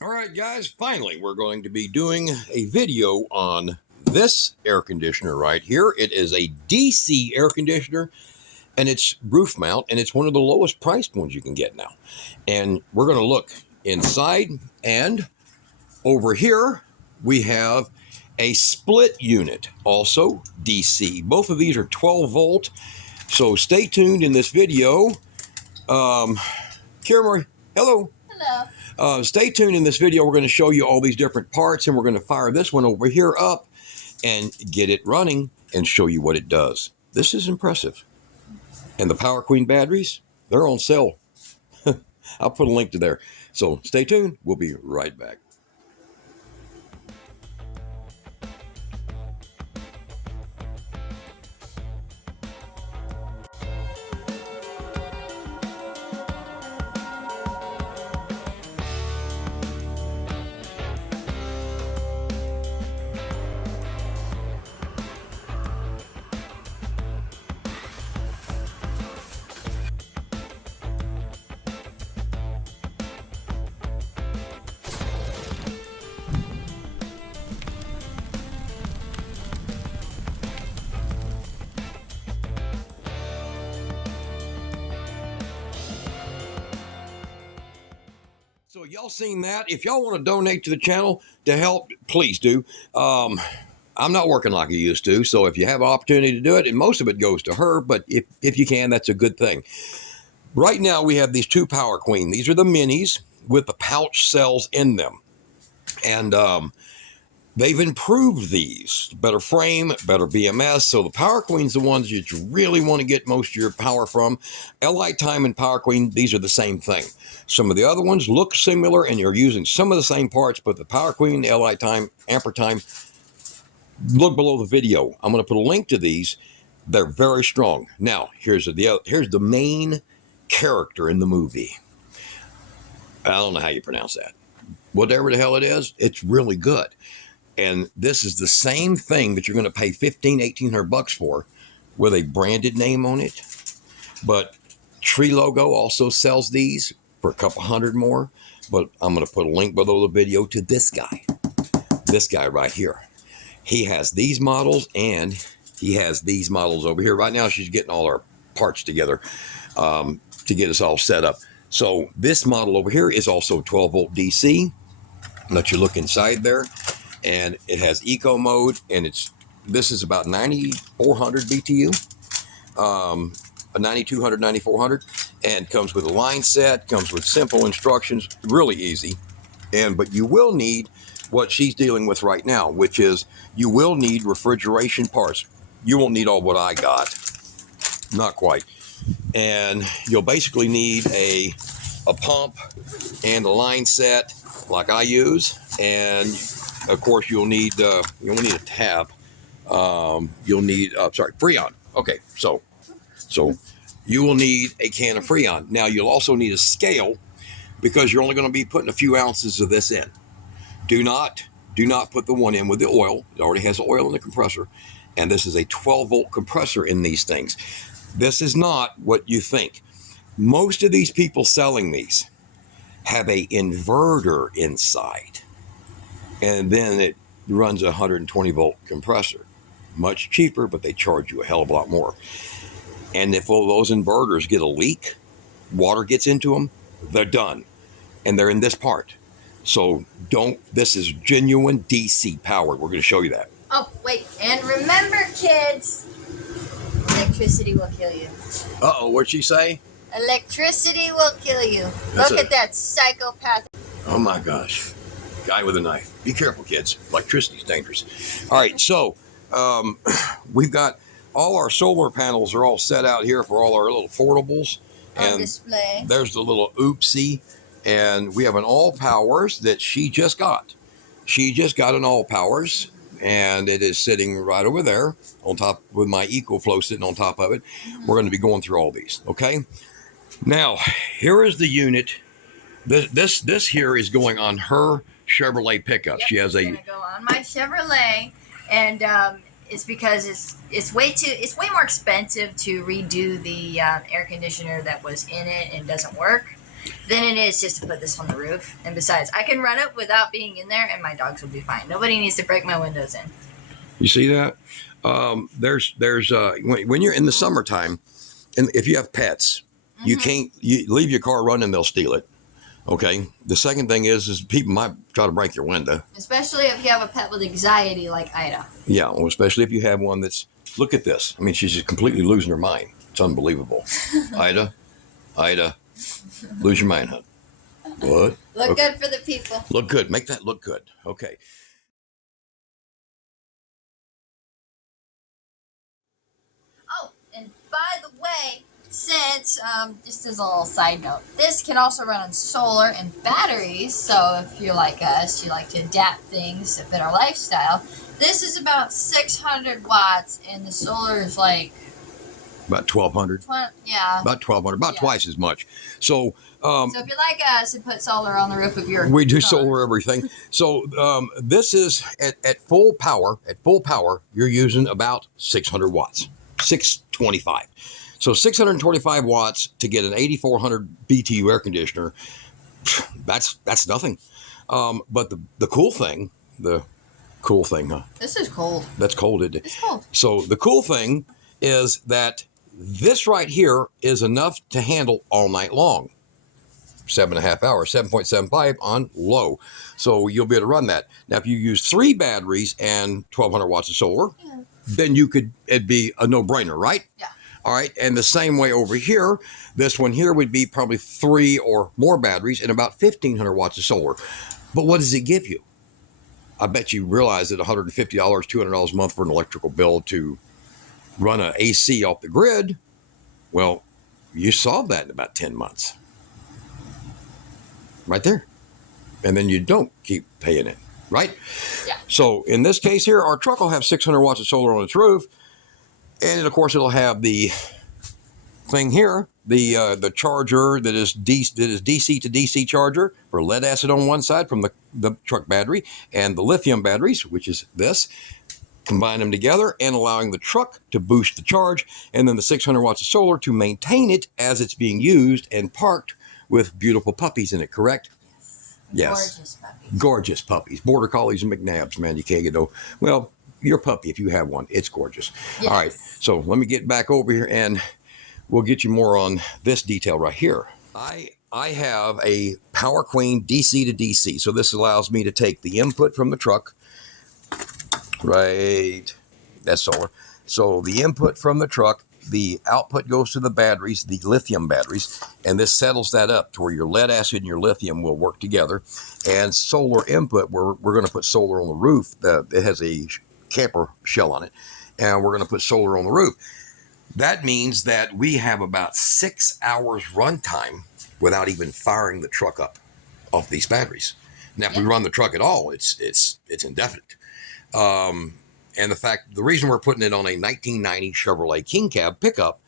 All right, guys, finally, we're going to be doing a video on this air conditioner right here. It is a DC air conditioner, and it's roof mount, and it's one of the lowest priced ones you can get now. And we're going to look inside, and over here, we have a split unit, also DC. Both of these are 12 volt, so stay tuned in this video. Kira, hello. Hello. Stay tuned in this video. We're going to show you all these different parts, and we're going to fire this one over here up and get it running and show you what it does. This is impressive. And the Power Queen batteries, they're on sale. I'll put a link to there. So stay tuned. We'll be right back. So y'all seen that? If y'all want to donate to the channel to help, please do. I'm not working like I used to, so if you have an opportunity to do it, and most of it goes to her, but if you can, that's a good thing. Right now, we have these two Power Queen. These are the minis with the pouch cells in them. And they've improved these. Better frame, better BMS. So the Power Queen's the ones that you really want to get most of your power from. LI-Time and Power Queen, these are the same thing. Some of the other ones look similar and you're using some of the same parts, but the Power Queen, the LI-Time, Amper-Time, look below the video. I'm going to put a link to these. They're very strong. Now, here's the main character in the movie. I don't know how you pronounce that. Whatever the hell it is, it's really good. And this is the same thing that you're going to pay $1,800 for with a branded name on it. But Tree Logo also sells these for a couple hundred more. But I'm going to put a link below the video to this guy. This guy right here. He has these models and he has these models over here. Right now, she's getting all our parts together to get us all set up. So this model over here is also 12 volt DC. Let you look inside there. And it has eco mode, and this is about 9,400 BTU, 9,200, 9,400, and comes with a line set, comes with simple instructions, really easy. But you will need what she's dealing with right now, which is you will need refrigeration parts. You won't need all what I got, not quite. And you'll basically need a pump and a line set like I use, and of course, you'll need a tab. You'll need Freon. Okay, so you will need a can of Freon. Now you'll also need a scale because you're only going to be putting a few ounces of this in. Do not put the one in with the oil. It already has oil in the compressor, and this is a 12 volt compressor in these things. This is not what you think. Most of these people selling these have a inverter inside. And then it runs a 120 volt compressor. Much cheaper, but they charge you a hell of a lot more. And if all those inverters get a leak, water gets into them, they're done. And they're in this part. So this is genuine DC powered. We're going to show you that. Oh, wait. And remember, kids, electricity will kill you. Uh-oh, what'd she say? Electricity will kill you. Look at that psychopath. Oh my gosh. Guy with a knife. Be careful, kids. Electricity's dangerous. All right, so we've got all our solar panels are all set out here for all our little portables. On display. There's the little oopsie. And we have an all powers that she just got. She just got an all powers, and it is sitting right over there on top with my EcoFlow sitting on top of it. We're going to be going through all these, okay? Now, here is the unit. This here is going on her Chevrolet pickup. Yep, she has it's gonna go on my Chevrolet, and it's because it's way more expensive to redo the air conditioner that was in it and doesn't work. than it is just to put this on the roof. And besides, I can run it without being in there, and my dogs will be fine. Nobody needs to break my windows in. You see that? There's when you're in the summertime, and if you have pets, you can't leave your car running, they'll steal it. Okay. The second thing is people might try to break your window. Especially if you have a pet with anxiety like Ida. Yeah, well, especially if you have one that's, look at this. I mean, she's just completely losing her mind. It's unbelievable. Ida, lose your mind, huh? What? Look good for the people. Look good. Make that look good. Okay. Oh, and by the way, since, just as a little side note, this can also run on solar and batteries. So if you're like us, you like to adapt things to fit our lifestyle. This is about 600 watts, and the solar is like about 1,200. Yeah. About 1,200. About twice as much. So, so if you're like us and put solar on the roof of your we do car. solar everything. So this is at full power. At full power, you're using about 600 watts, 625. So 625 watts to get an 8,400 BTU air conditioner. That's nothing. But the cool thing, huh? This is cold. That's cold, isn't it? It's cold. So the cool thing is that this right here is enough to handle all night long. 7.5 hours, 7.75 on low. So you'll be able to run that. Now, if you use 3 batteries and 1,200 watts of solar, then it'd be a no-brainer, right? Yeah. All right. And the same way over here, this one here would be probably 3 or more batteries and about 1,500 watts of solar. But what does it give you? I bet you realize that $150, $200 a month for an electrical bill to run an AC off the grid, well, you solve that in about 10 months. Right there. And then you don't keep paying it, right? Yeah. So in this case here, our truck will have 600 watts of solar on its roof. And of course, it'll have the thing here, the charger that is DC to DC charger for lead acid on one side from the truck battery, and the lithium batteries, which is this. Combine them together and allowing the truck to boost the charge, and then the 600 watts of solar to maintain it as it's being used and parked with beautiful puppies in it, correct? Yes. Gorgeous puppies. Gorgeous puppies. Border Collies and McNabs, man. You can't get no. Well, your puppy, if you have one, it's gorgeous. Yes. All right. So let me get back over here and we'll get you more on this detail right here. I have a Power Queen DC to DC. So this allows me to take the input from the truck. Right. That's solar. So the input from the truck, the output goes to the batteries, the lithium batteries, and this settles that up to where your lead acid and your lithium will work together. And solar input, we're going to put solar on the roof. It has a camper shell on it, and we're going to put solar on the roof. That means that we have about 6 hours runtime without even firing the truck up off these batteries. Now, if we run the truck at all, it's indefinite. And the reason we're putting it on a 1990 Chevrolet King Cab pickup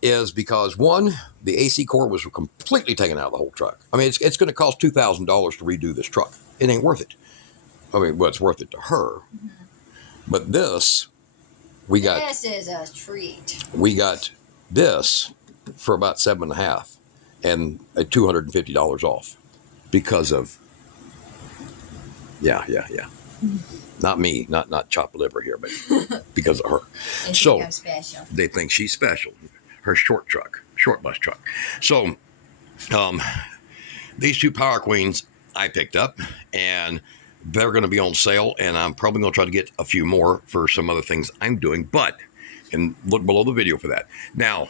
is because, one, the AC cord was completely taken out of the whole truck. I mean, it's going to cost $2,000 to redo this truck. It ain't worth it. I mean, well, it's worth it to her. Mm-hmm. But this is a treat. We got this for about $7.5 and $250 off because of, yeah. Mm-hmm. Not me, not chopped liver here, but because of her. They think I'm special. They think she's special. Her short bus truck. So, these 2 Power Queens I picked up, and they're going to be on sale, and I'm probably going to try to get a few more for some other things I'm doing, and look below the video for that. Now,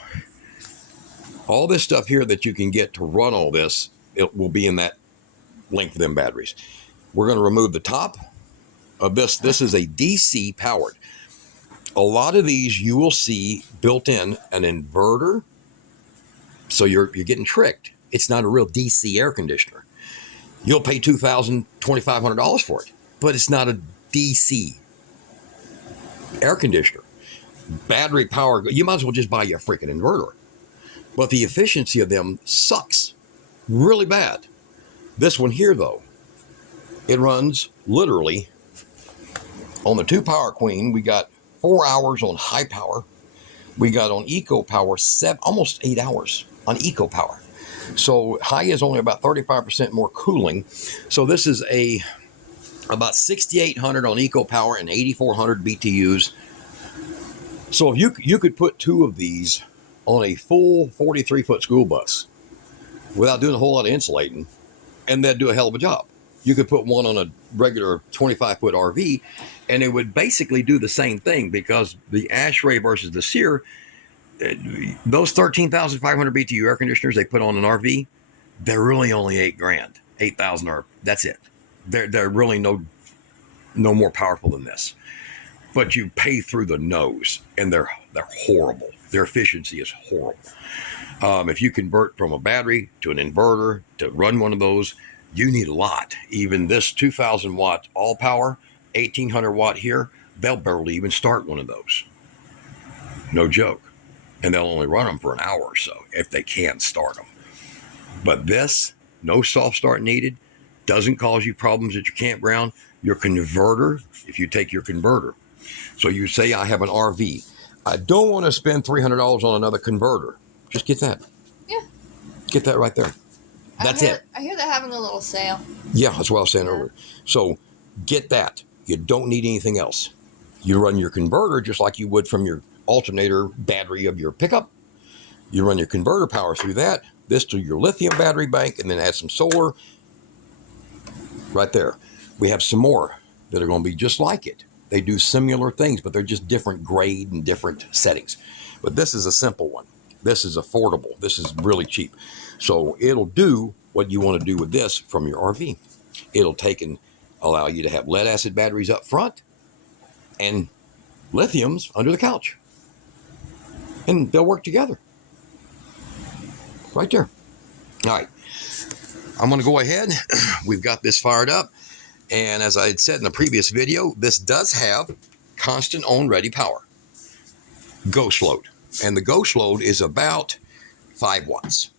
all this stuff here that you can get to run all this, it will be in that link for them batteries. We're going to remove the top of this. This is a DC powered. A lot of these you will see built in an inverter. So you're getting tricked. It's not a real DC air conditioner. You'll pay $2,000, $2,500 for it, but it's not a DC air conditioner. Battery power, you might as well just buy you a freaking inverter. But the efficiency of them sucks really bad. This one here, though, it runs literally on the 2 Power Queen. We got 4 hours on high power. We got on eco power almost 8 hours on eco power. So high is only about 35% more cooling. So this is about 6,800 on eco power and 8,400 BTUs. So if you could put 2 of these on a full 43-foot school bus without doing a whole lot of insulating, and that'd do a hell of a job. You could put one on a regular 25-foot RV, and it would basically do the same thing, because the ASHRAE versus the SEER, those 13,500 BTU air conditioners they put on an RV, they're really only $8,000, 8,000, or that's it. They're really no more powerful than this. But you pay through the nose, and they're horrible. Their efficiency is horrible. If you convert from a battery to an inverter to run one of those, you need a lot. Even this 2,000 watt all power, 1,800 watt here, they'll barely even start one of those. No joke. And they'll only run them for an hour or so if they can start them. But this, no soft start needed, doesn't cause you problems at your campground. Your converter, if you take your converter, so you say I have an RV, I don't want to spend $300 on another converter. Just get that. Yeah. Get that right there. That's it. I hear they're having a little sale. Yeah, that's what I was saying earlier. So get that. You don't need anything else. You run your converter just like you would from your alternator battery of your pickup. You run your converter power through that, this to your lithium battery bank, and then add some solar. Right there. We have some more that are going to be just like it. They do similar things, but they're just different grade and different settings. But this is a simple one. This is affordable. This is really cheap. So it'll do what you want to do with this from your RV. It'll take and allow you to have lead acid batteries up front and lithiums under the couch. And they'll work together. Right there. All right. I'm going to go ahead. We've got this fired up. And as I had said in the previous video, this does have constant on ready power. Ghost load. And the ghost load is about 5 watts.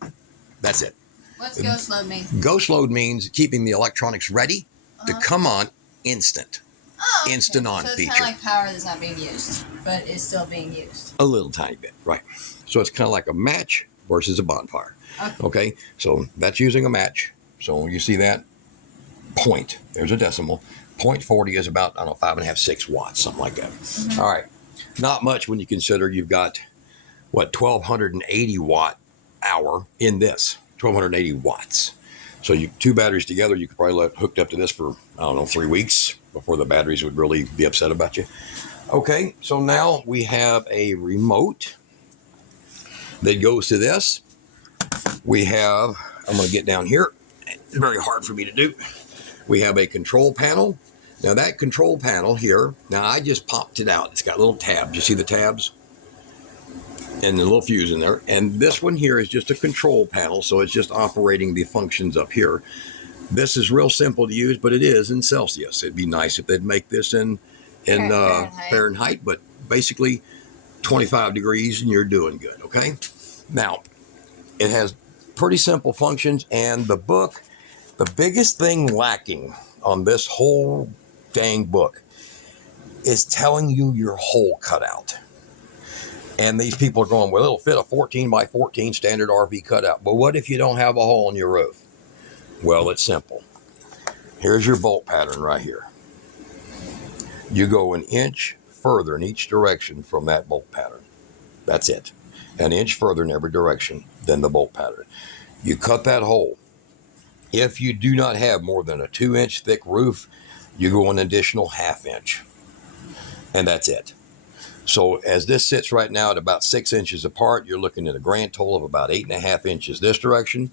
That's it. What's ghost load mean? Ghost load means keeping the electronics ready to come on instant. Oh, okay. Instant on so it's feature. kind of like power that's not being used, but is still being used. A little tiny bit, right. So it's kind of like a match versus a bonfire. Okay, so that's using a match. So you see that? Point. There's a decimal. 0.40 is about, I don't know, 5.5, 6 watts, something like that. Mm-hmm. All right. Not much when you consider you've got, 1,280 watt hour in this. 1,280 watts. So you 2 batteries together, you could probably let hooked up to this for, 3 weeks before the batteries would really be upset about you. Okay, so now we have a remote that goes to this. We have, I'm going to get down here. It's very hard for me to do. We have a control panel. Now that control panel here, now I just popped it out. It's got little tabs. You see the tabs? And the little fuse in there. And this one here is just a control panel. So it's just operating the functions up here. This is real simple to use, but it is in Celsius. It'd be nice if they'd make this in Fahrenheit, but basically 25 degrees and you're doing good, okay? Now, it has pretty simple functions, and the book, the biggest thing lacking on this whole dang book is telling you your hole cutout. And these people are going, well, it'll fit a 14 by 14 standard RV cutout. But what if you don't have a hole in your roof? Well, it's simple. Here's your bolt pattern right here. You go an inch further in each direction from that bolt pattern. That's it. An inch further in every direction than the bolt pattern. You cut that hole. If you do not have more than a 2-inch thick roof, you go an additional 1/2 inch. And that's it. So as this sits right now at about 6 inches apart, you're looking at a grand total of about 8.5 inches this direction.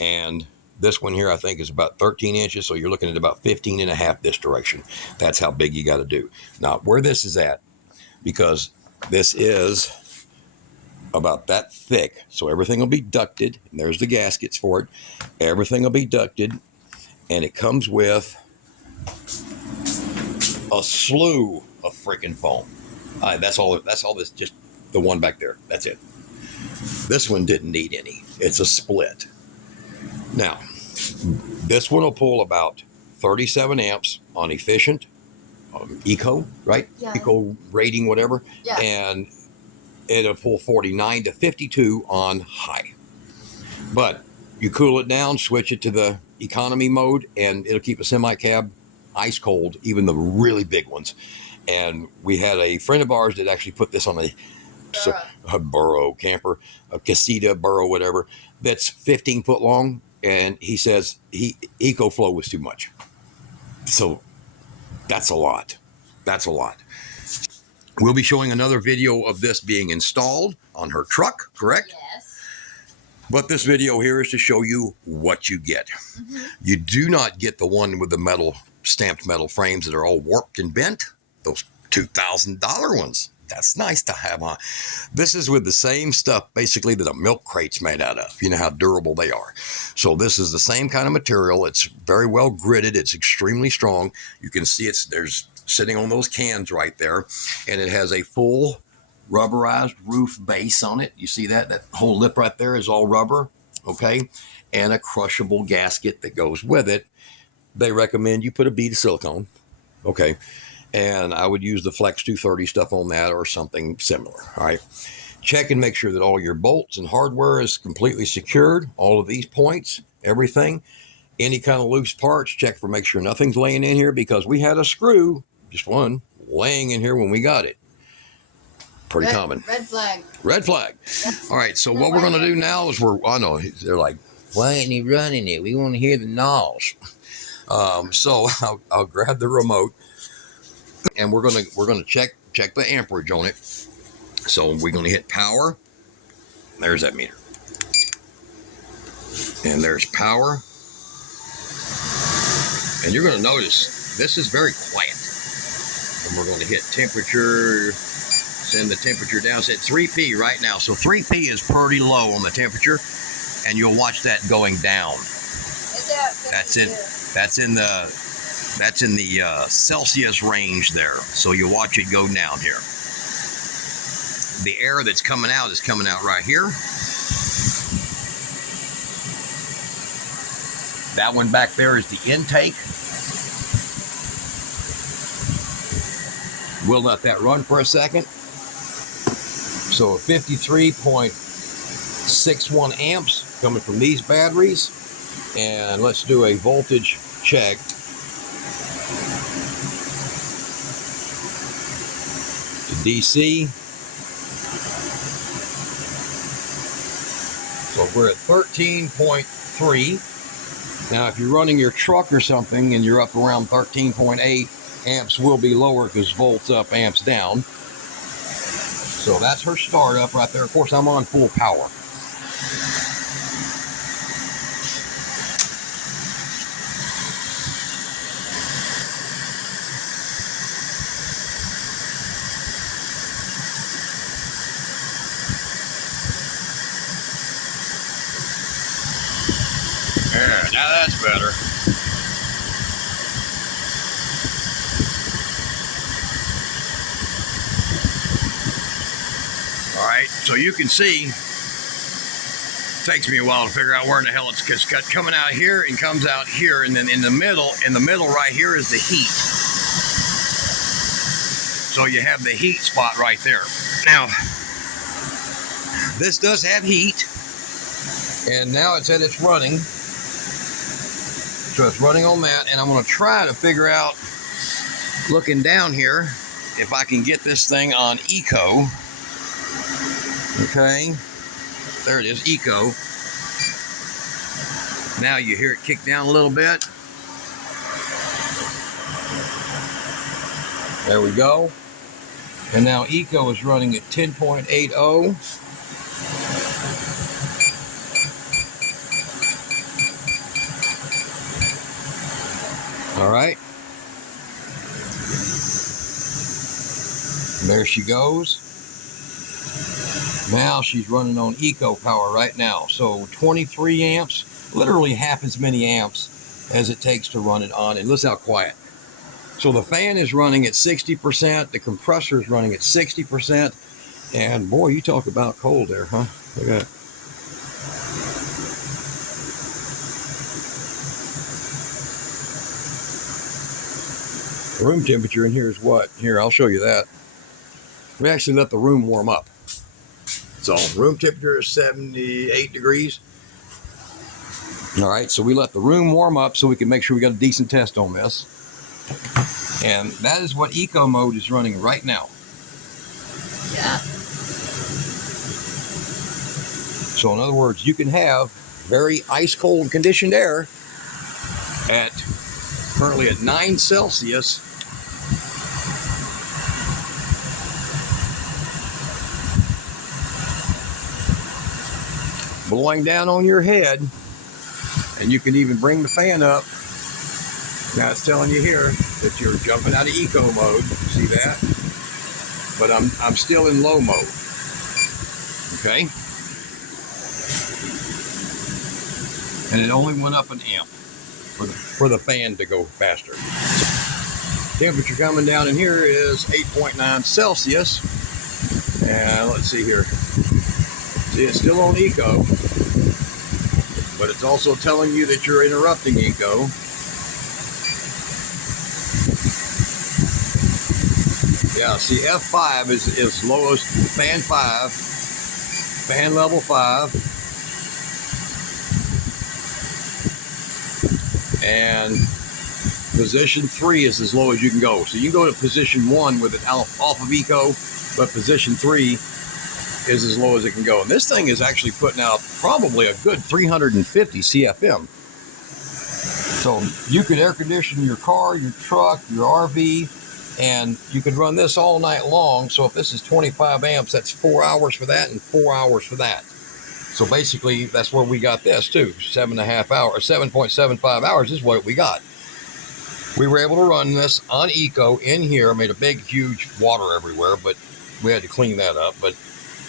And this one here, I think, is about 13 inches. So you're looking at about 15.5 this direction. That's how big you got to do. Now, where this is at, because this is about that thick, so everything will be ducted, and there's the gaskets for it. Everything will be ducted, and it comes with a slew of freaking foam. That's all this, just the one back there. That's it. This one didn't need any. It's a split. Now, this one will pull about 37 amps on efficient, eco, right? Yeah. Eco rating, whatever. Yeah. And it'll pull 49 to 52 on high. But you cool it down, switch it to the economy mode, and it'll keep a semi-cab ice cold, even the really big ones. And we had a friend of ours that actually put this on a burro camper, a casita burro, whatever, that's 15 foot long. And he says EcoFlow was too much. So that's a lot. That's a lot. We'll be showing another video of this being installed on her truck, correct? Yes. But this video here is to show you what you get. Mm-hmm. You do not get the one with the metal, stamped metal frames that are all warped and bent. Those $2,000 ones. That's nice to have on. This is with the same stuff, basically, that a milk crate's made out of. You know how durable they are. So this is the same kind of material. It's very well gridded. It's extremely strong. You can see there's sitting on those cans right there. And it has a full rubberized roof base on it. You see that? That whole lip right there is all rubber, okay? And a crushable gasket that goes with it. They recommend you put a bead of silicone, okay? And I would use the Flex 230 stuff on that or something similar, all right? Check and make sure that all your bolts and hardware is completely secured, all of these points, everything. Any kind of loose parts, check for make sure nothing's laying in here, because we had a screw, just one, laying in here when we got it. Pretty common. Red flag. Red flag. All right, so what we're going to do now is I know, they're like, why ain't he running it? We want to hear the noise. So I'll grab the remote, and we're gonna check the amperage on it. So we're gonna hit power. There's that meter, and there's power. And you're gonna notice this is very quiet. And we're gonna hit temperature. Send the temperature down. It's at 3P right now. So 3P is pretty low on the temperature, and you'll watch that going down. That's in the Celsius range there. So you watch it go down here. The air that's coming out is coming out right here. That one back there is the intake. We'll let that run for a second. So 53.61 amps coming from these batteries. And let's do a voltage check. To DC. So we're at 13.3. Now, if you're running your truck or something and you're up around 13.8, amps will be lower because volts up, amps down. So that's her startup right there. Of course, I'm on full power. Yeah, now that's better. All right, so you can see, it takes me a while to figure out where in the hell it's coming out here and comes out here, and then in the middle right here is the heat. So you have the heat spot right there. Now, this does have heat, and now it's at its running. So it's running on that, and I'm going to try to figure out, looking down here, if I can get this thing on Eco. Okay, there it is, Eco. Now you hear it kick down a little bit. There we go. And now Eco is running at 10.80. All right. There she goes. Now she's running on Eco power right now. So 23 amps, literally half as many amps as it takes to run it on. And listen how quiet. So the fan is running at 60%. The compressor is running at 60%. And boy, you talk about cold there, huh? Look at that. The room temperature in here is what? Here, I'll show you that. We actually let the room warm up. So room temperature is 78 degrees. All right, so we let the room warm up so we can make sure we got a decent test on this. And that is what eco mode is running right now. Yeah. So in other words, you can have very ice cold conditioned air at currently at 9 Celsius. Blowing down on your head, and you can even bring the fan up. Now it's telling you here that you're jumping out of eco mode. See that? But I'm still in low mode. Okay? And it only went up an amp for the fan to go faster. Temperature coming down in here is 8.9 Celsius. And let's see here. See, it's still on eco, but it's also telling you that you're interrupting eco. Yeah, see, F5 is lowest, fan 5, fan level 5, and position 3 is as low as you can go. So you can go to position 1 with it off of eco, but position 3 is as low as it can go. And this thing is actually putting out probably a good 350 CFM. So you could air condition your car, your truck, your RV, and you could run this all night long. So if this is 25 amps, that's 4 hours for that and 4 hours for that. So basically, that's where we got this too. 7.5 hours, 7.75 hours is what we got. We were able to run this on eco in here. Made a big, huge water everywhere, but we had to clean that up. But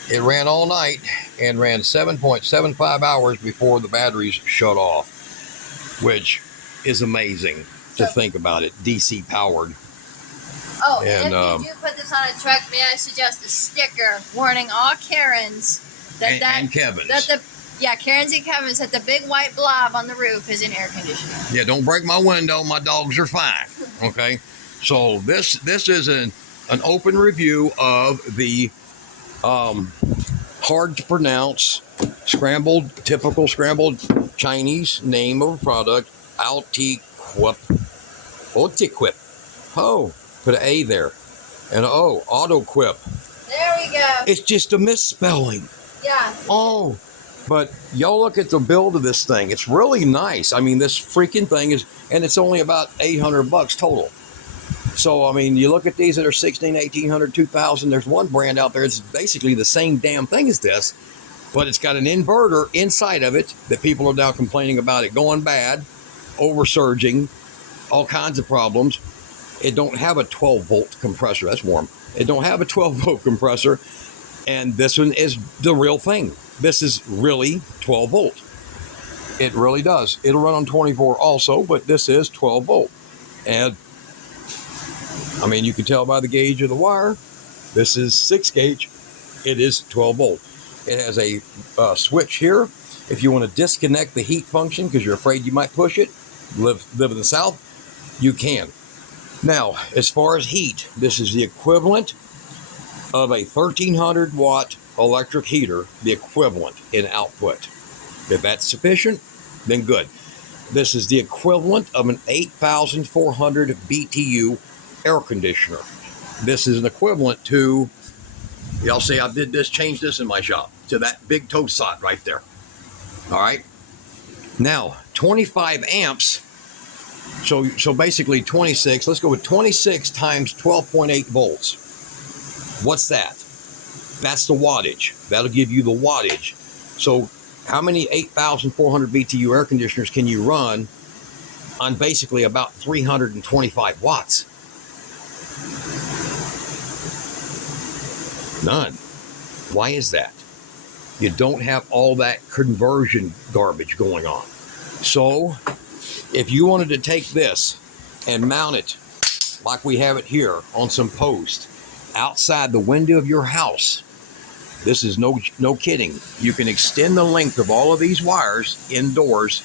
it ran all night and ran 7.75 hours before the batteries shut off, which is amazing to think about it. DC powered. Oh, and if you do put this on a truck, may I suggest a sticker warning all Karens and Kevin's. Karens and Kevin's, that the big white blob on the roof is an air conditioner. Yeah, don't break my window. My dogs are fine. Okay, so this is an open review of the hard to pronounce typical scrambled Chinese name of a product, OutEquip. Oh, put an A there. And OutEquip. There we go. It's just a misspelling. Yeah. Oh, but y'all look at the build of this thing. It's really nice. I mean, this freaking thing is, and it's only about $800 total. So, I mean, you look at these that are 16, 1800, 2000. There's one brand out there. It's basically the same damn thing as this, but it's got an inverter inside of it that people are now complaining about it going bad, oversurging, all kinds of problems. It don't have a 12-volt compressor. That's warm. It don't have a 12-volt compressor, and this one is the real thing. This is really 12 volt. It really does. It'll run on 24 also, but this is 12 volt. And I mean, you can tell by the gauge of the wire, this is 6 gauge. It is 12 volt. It has a switch here. If you want to disconnect the heat function because you're afraid you might push it, live in the South, you can. Now, as far as heat, this is the equivalent of a 1300 watt electric heater, the equivalent in output. If that's sufficient, then good. This is the equivalent of an 8,400 BTU air conditioner. This is an equivalent to, y'all say I did this, changed this in my shop, to that big toe sot right there. All right. Now, 25 amps. So basically 26, let's go with 26 times 12.8 volts. What's that? That's the wattage. That'll give you the wattage. So how many 8,400 BTU air conditioners can you run on basically about 325 watts? None. Why is that? You don't have all that conversion garbage going on. So if you wanted to take this and mount it like we have it here on some post outside the window of your house, this is no kidding. You can extend the length of all of these wires indoors,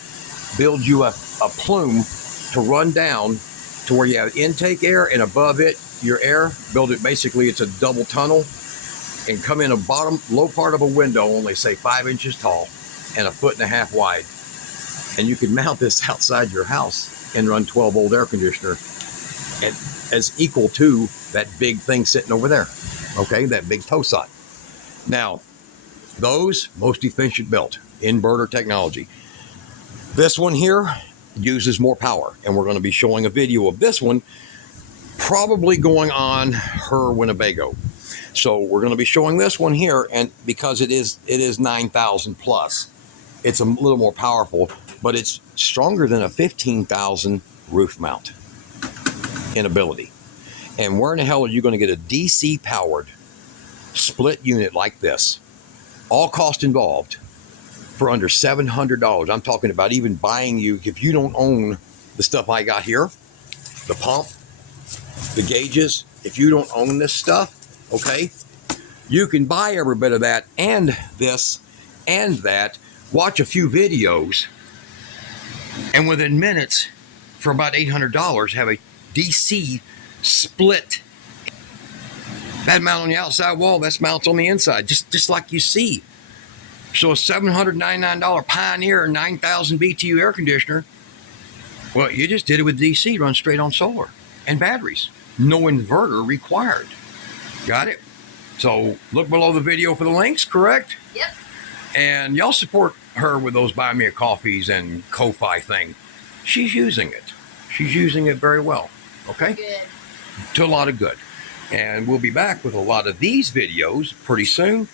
build you a plume to run down to where you have intake air, and above it, your air, build it, basically it's a double tunnel, and come in a low part of a window, only say 5 inches tall and 1.5 feet wide. And you can mount this outside your house and run 12-volt air conditioner as equal to that big thing sitting over there. Okay, that big TOSOT. Now, those most efficient built inverter technology. This one here uses more power, and we're going to be showing a video of this one probably going on her Winnebago. So we're going to be showing this one here, and because it is 9,000 plus, it's a little more powerful, but it's stronger than a 15,000 roof mount in ability. And where in the hell are you going to get a DC powered split unit like this, all cost involved, for under $700? I'm talking about even buying you, if you don't own the stuff I got here, the pump, the gauges, if you don't own this stuff, okay, you can buy every bit of that and this and that, watch a few videos, and within minutes, for about $800, have a DC split. That mount on the outside wall, that's mounts on the inside, just like you see. So a $799 Pioneer 9,000 BTU air conditioner, well, you just did it with DC, run straight on solar and batteries. No inverter required. Got it? So look below the video for the links, correct? Yep. And y'all support her with those Buy Me a Coffees and Ko-Fi thing. She's using it. She's using it very well. Okay? Good. To a lot of good. And we'll be back with a lot of these videos pretty soon.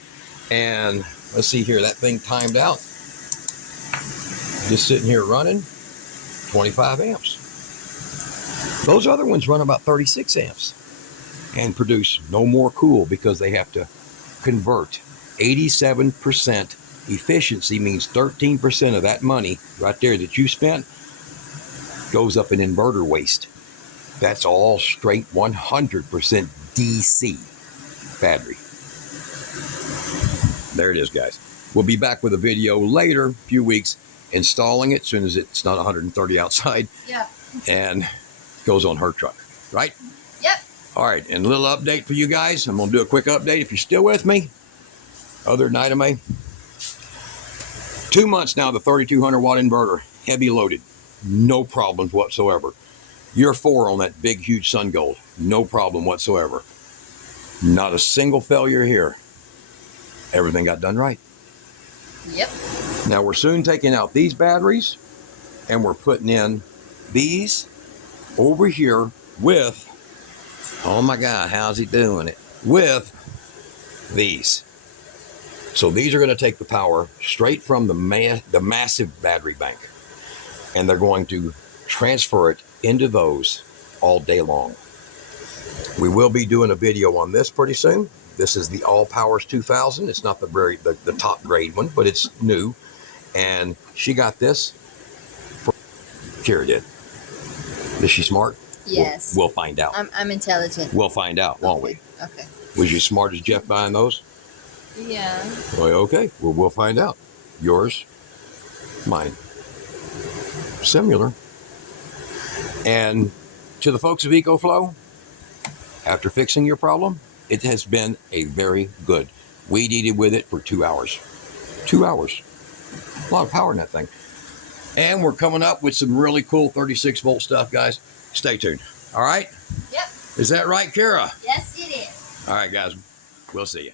And let's see here, that thing timed out. Just sitting here running 25 amps. Those other ones run about 36 amps and produce no more cool because they have to convert. 87% efficiency means 13% of that money right there that you spent goes up in inverter waste. That's all straight 100% DC battery. There it is, guys. We'll be back with a video later, a few weeks, installing it as soon as it's not 130 outside. Yeah. And goes on her truck, right? Yep. All right, and a little update for you guys. I'm going to do a quick update if you're still with me. Other than item A. 2 months now, the 3,200 watt inverter, heavy loaded. No problems whatsoever. Year 4 on that big, huge Sun Gold. No problem whatsoever. Not a single failure here. Everything got done right. Yep. Now we're soon taking out these batteries and we're putting in these over here with, oh my God, how's he doing it? With these. So these are going to take the power straight from the massive battery bank, and they're going to transfer it into those all day long. We will be doing a video on this pretty soon. This is the All Powers 2000. It's not the top grade one, but it's new. And she got this. Kira did. Is she smart? Yes. We'll find out. I'm intelligent. We'll find out, won't we? Okay. Was you smart as Jeff buying those? Yeah. Well, okay. Well, we'll find out. Yours, mine. Similar. And to the folks of EcoFlow, after fixing your problem, it has been a very good. Weed eated with it for 2 hours. 2 hours. A lot of power in that thing. And we're coming up with some really cool 36 volt stuff, guys. Stay tuned. All right? Yep. Is that right, Kara? Yes, it is. All right, guys. We'll see you.